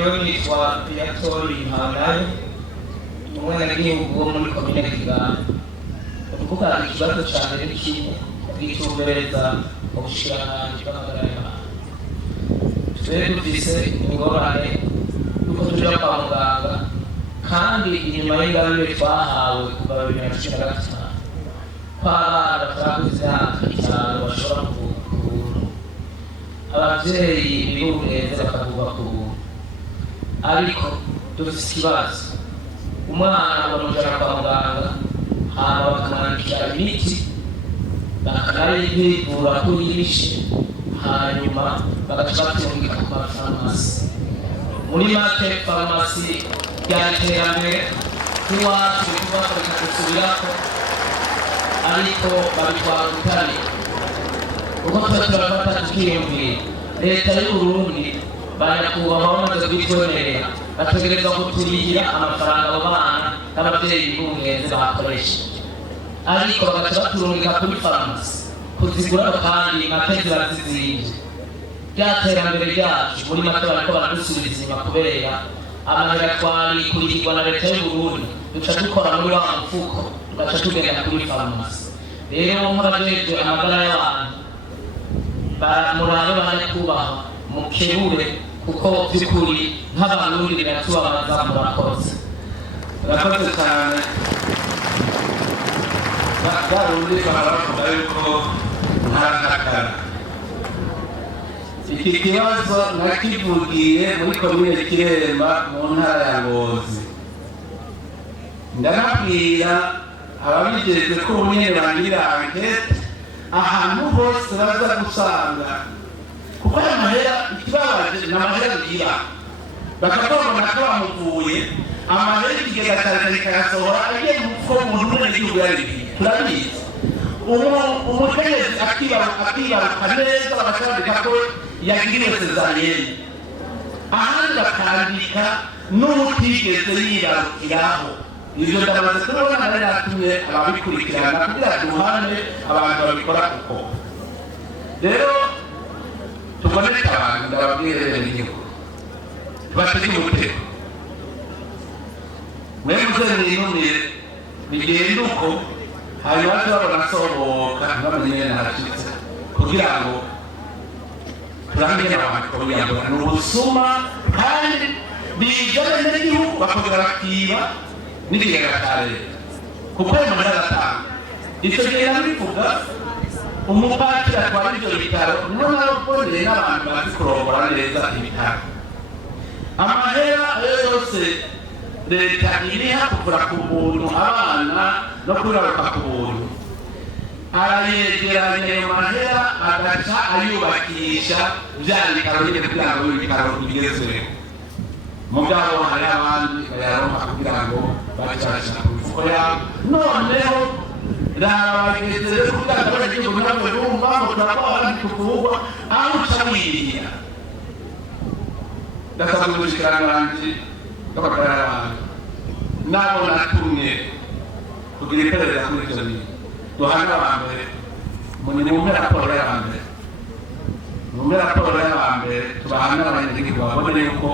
jewe nitwa Piatori Mpanayo umwenegihugu wo muri komine Kiganda. Ukuvuga ikibazo cyane n'ikindi twitumbereza ubushikiranganji bw'amagara y'abantu. Twebwe dufise ingorane yuko tuja kwa muganga kandi inyuma y'ingabire twahawe kuva 2015 kw'abana twakuze imyaka 5 bashobora kuvura. Abavyeyi bibungenze bakavuga ku buntu, ariko dufise ikibazo. Umwana bamujana kwa muganga hama bakamwandikira imiti bakanayivura ko yishe, hanyuma bagaca batumvika ku mafarumasi. Muri make farumasi ry'iterambere n'iwacu bakareka gusubirako, ariko babitwara utari uko turafata tukiyumvira. Leta y'Uburundi banyakubahwa bamaze kubitwemerera bategerezwa kuturihira amafaranga abo bana n'abavyeyi bibungenze bakoresheje, ariko bagaca baturungika kuri farumasi kuzigura kandi make zirazizimvye. Ry'iterambere ryacu muri make bariko baradusubiza inyuma kubera amahera twari kurihirwa na leta y'Uburundi duca dukora muri wa mufuko tugaca tugenda kuri farumasi. Rero nk'abajejwe amagara y'abantu murabe banyakubahwa mukebure, kuko by'ukuri nk'abarundi biratubabaza. Murakoze cyane. Barundi baravuga yuko ntarakara. Iki kibazo nakivugiye muri komine Kiremba mu ntara ya Ngozi. Ndababwira ababijejwe ko nyene bangira ankete ahantu hose baza gusanga, kuko aya mahera ikibabaje n'amahera ngira bakabona ko bamuvuye amahera ikigega cyane kikayasohora agiye mu mufuko umuntu w'igihugu yaribiye. Turabizi umukenyezi akibaruka neza bakandika ko yagiriwe sezariyeni, ahandi bakandika n'utigeze yibarukiraho. Ivyo ndamaze kubona nari natumye ababikurikirana kugira duhane abantu babikora kuko. Rero tuboneka abantu ndababwire n'igihugu batege umutego, mwemuze mwinumire bigenda uko, hanyuma turabona sohoka ntibamenye nyene harashitse, kugira ngo turamenya abantu kugira ngo ni ubusuma kandi bijane n'igihugu bakongera bakiba n'ikigega cya leta, kuko ayo mahera aratanga. Icyo gihe nabivuga umupatiri atwara ivyo bitaro niwe naboneye n'abantu bazi kurongora neza ibitaro. Amahera ayo yose leta iriha kuvura ku buntu abana no kwibaruka ku buntu, arayegeranya ayo mahera agaca ayubakisha vya bitaro nyene kugira ngo ibitaro bigezweho. Mugabo hari abandi bayaronka kugira ngo bacasha ku mifuko yabo. Noneho rabageze kugira ngo bagiye nabo bumva ngo turabona abandi kuvugwa aho uca wirira. Ndasaba ubushikiranganje bw'amagara y'abantu nabo natumye kugira iperereza kuri ivyo bintu. Duhana abambere mu raporo y'abambere, mu raporo y'abambere tubahana abanyagihugu babone yuko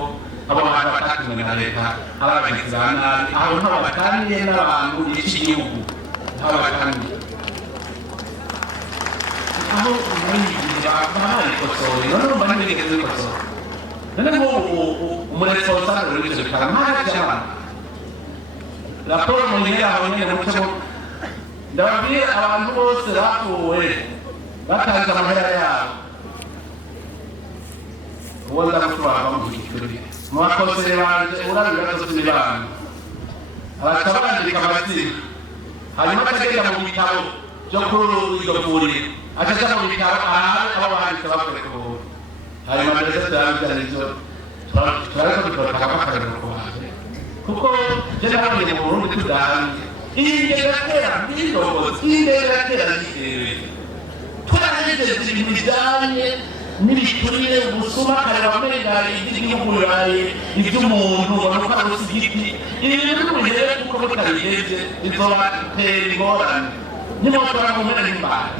abo bantu batatumwe na leta ababagizi ba nabi, aho ntaho bataniye n'abantu b'iki gihugu, ntaho bataniye. Aho bahaye ikosoye none urumva ntibigeze bikosora. None nk'ubu umuresponsable w'ivyo bitaro ntaje abantu raporo munyere aho nyene mucemo. Ndababwiye abantu bose bakuwe batanze amahera yabo, uwo ndamutwara bamuhikirire mwakosere banje urabira tosiri bantu abaca bandika amazina, hanyuma akagenda mu bitabo byo kuri iryo vuriro, akaja mu bitabo ahawe abo banditse bakoreka ubuntu. Hanyuma ndetse turabizanizo turariko dukoreka bakareka ku bantu, kuko je nabonye mu Burundi tudahanye ingeratera n'indogozi ingeratera n'ikewe turahejeje ibintu bijanye n'ibiturire ubusuma kareba mbere iby'igihugu biraye iby'umuntu banuka rusigiti. Ibi bintu bihere kuko mutabigeze bizobatera ingorane. Nimutwara mu mpera n'imbata,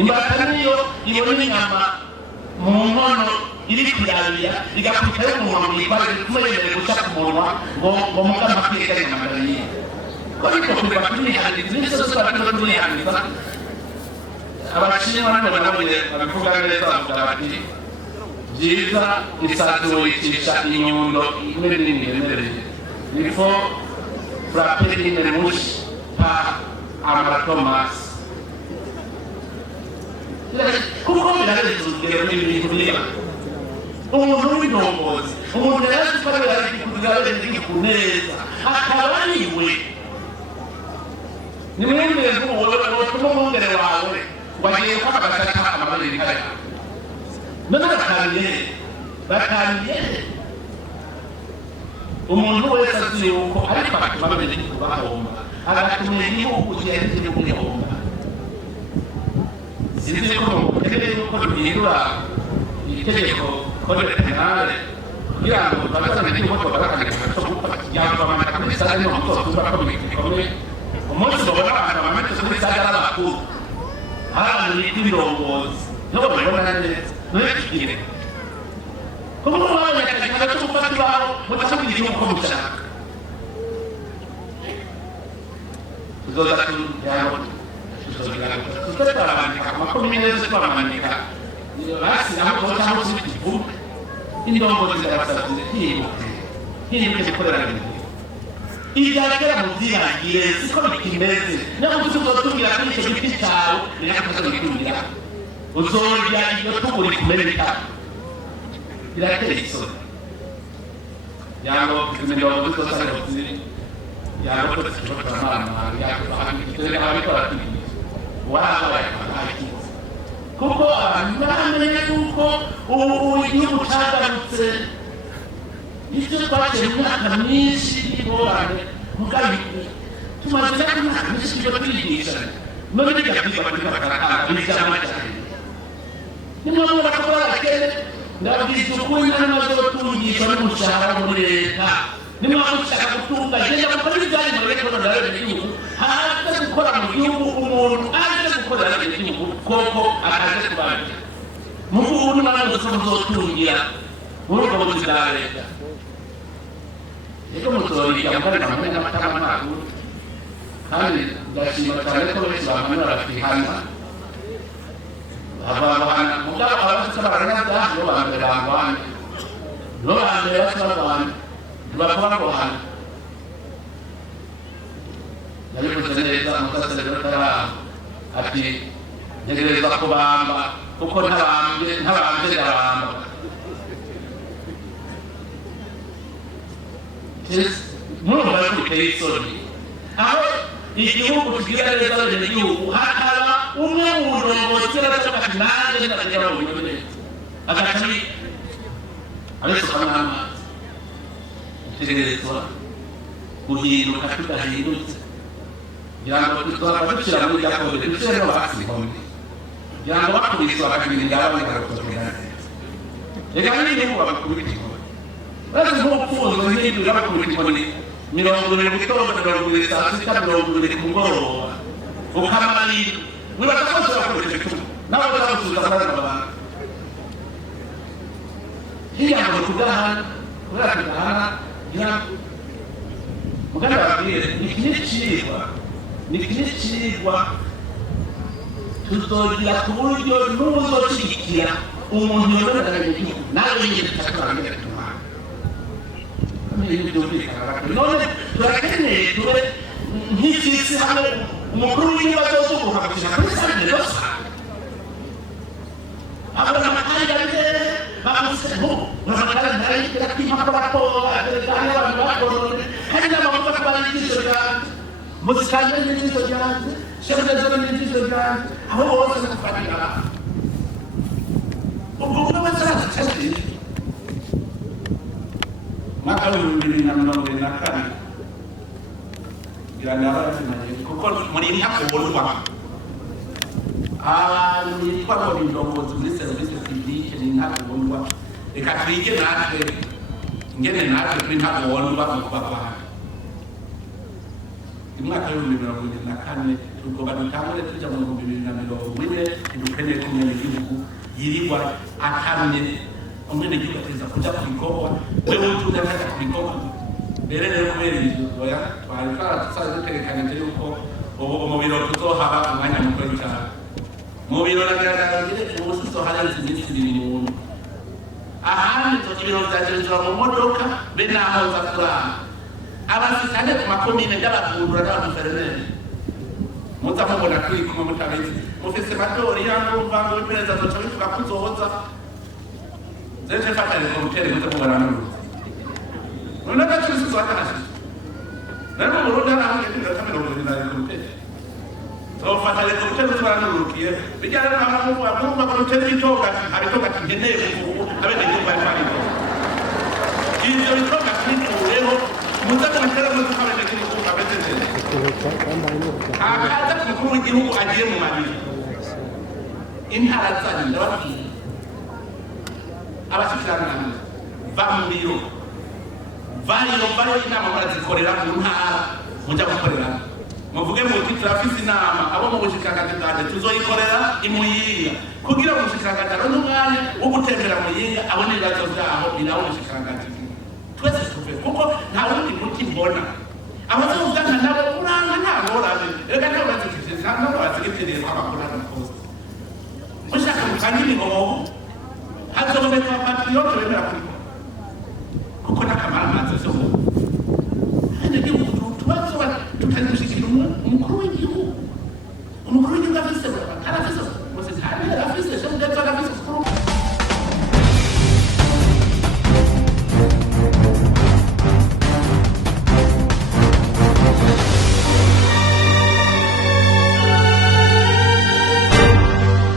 imbata niyo ibona inyama mu nkono iri kwirabira igakubitayo umuntu mwitwaje kumwemerera guca ku munwa ngo mugama kwiganye amagariye ko ariko kuva turihaniriza n'imisozi barimo turihaniriza abashinwa nabonye babivuga neza bavuga bati byiza isazi wicisha inyundo imwe nini yemereye nifo frapper une mouche par Amatomasi kuko birarenze urugero n'ibintu biba umuntu w'indongozi umuntu yarazi ko ari kuzigaragaza neza akaba ariwe ni mwemere utuma umwungere wawe wagiye ko agashaka amabere kaya none bakaniye umuntu wese azi yuko ariko amabere bahomba agatuma igihugu kigenda igihugu gihomba sinzi ko mukeneye yuko duhindura itegeko kode penale kugira ngo bazane n'igihugu bagaragaza ko yavamana kuri sale no kuzotuba ko bikomeye umunsi babona abantu bamanitse kuri sale ari abakuru abantu b'indongozi nibo babibona neza ntibikigire kuko babonye akazi cyo gufata iwabo mudasubira igihugu ko mushaka tuzoza tuyabona tutarabanika amakomine yose twamanika bashyiraho ko cyangwa se ikivuga indongozi zirabasabye hibuke gukorera ibintu ibyagera mu byirangiye siko bikimeze niyo mpamvu uzotubwira kuri icyo giti cyawe ntiyakuzabikurira uzorya iyo tuguri kumeneka biratera isoni yango imirongo zose ariho ziri yango ko zishobora amana yango ahagitera abikora tugiye wabaye abakizi kuko abantu bamenye yuko igihugu cyagarutse icyo twaciye mu myaka myinshi y'ingorane mugabe tumaze imyaka myinshi ibyo twigisha none bigatuma kuri bakatanga bijyamo cyane nimwe mu bakora bakene ndabwiza ukuri n'amazotungisha n'umushahara muri leta nimwe mushaka gutunga genda mukora ibijyanye na leta n'abayobozi b'igihugu haza gukora mu gihugu umuntu aje gukorera igihugu koko akaje kubanje mugu ubu n'abantu muzotungira muri ubwo buzi bwa leta rero muzorira mukareka hamwe n'amatama ntabwo kandi ndashima cyane ko benshi bamanura bakihana abana mugabo abafite abaranyabyaha nibo ba mbere bangwana nibo ba mbere basabana ntibakora guhana nabivuze neza umusaseredoti ataraha ati ntegereza kubamba kuko ntabambye ndabamba murumva yuko biteye isoni aho igihugu kigira neza bene igihugu hakaba umwe mu ndongozi yaravuga ati nanjye ndagera mu bintu neza agaca abisuka n'amazi itegerezwa guhinduka tudahindutse kugira ngo twaba dushyira muri rya kode dushyire no hasi inkombe kugira ngo bakubise bakabiri ngaho bagakozwe reka n'igihugu bakubita inkombe bazi nk'ubufunzwe n'ibyo bakubita inkoni 70 gitondo 70 saa sita 70 ku mugoroba ukamarira wibaza ko ushobora kubituma nawe uzamusubiza amazi abantu hirya ngo kudahana kubera kudahana gira muganda babwire ni kinicirwa tuzogira ku buryo n'uzoshyigikira umuntu yororera igihugu nawe nyine tutakurangira tumana none turakeneye tube nk'ikisi hamwe umukuru w'ibibazo z'ubuvuga gushyira kuri sale dosa abona amakanya bitewe bavuze ngo urakara ntarayigera kw'impapuro kandi abantu bakorone kandi n'amavuga ko bari ijisho ryanjye muzikanje n'ijisho ryanjye shebudezo n'ijisho ryanjye aho bose bakufatira ubwo wese aracyari mwaka w'2024 kugira ngo abazimanire kuko muri ntakubonwa abantu bitwa ngo indongozi muri serivisi publique ni ntakubonwa reka twige natwe ingene natwe kuri ntakubonwa mu kubavana imwaka w'2024 tugomba dutangure tujya mu 2040 dukeneye kumenya igihugu yirirwa akamye umwene gihugu ateza kuja ku bikorwa wewe utuja kaja ku bikorwa mbere rero kubera ivyo oya twari twarasanzwe dutegekanije yuko ubu mu biro tuzohaba umwanya muto cyane mu biro nagaragara ngire ubu tuzoharenza iminsi ibiri mu nzu ahandi ibiro vyagerezwa mu modoka be naho za kurara abasitane ku makomine y'abavundura n'abaguverineri muza mubona kuri kumwe mutabizi mufise matori yangumva ngo iperereza zoca bivuga ko uzohoza zeje fatale komitere muza mubona n'uruzi none gacurisi zohakanashije rero mu Burundi hari aho iminota 20 na komitere zofatale komitere uzobona n'urukiye bijyana n'abamuvuga murumva komitere y'itoga abitoga nkeneye kuvuga abenegihugu bari bariko ivyo bitoga twikureho muza komitere muza abenegihugu bameze neza akaza ku mukuru w'igihugu agiye mu mabiri intara zanyu ndababwira abashikiranganje va mu biro vayo inama barazikorera mu ntara mujya gukorera muvuge muti turafise inama abo mu bushikiranganje bwanje tuzoyikorera imuyinga kugira ngo ubushikiranganje aronke umwanya wo gutembera muyinga abone ibibazo vyaho biraho ubushikiranganje twese tuve kuko nta wundi muti mbona abazovugana nabo uranga ntagorane reka nabo bazifite nabo bazigitereye amakuru n'amakosa mushaka mukanga imihoho hazoboneka abapatriyote bemera kuri kuko n'akamara amazi vyo hane gihugu tubazo tutari gushikira umukuru w'igihugu afise arafise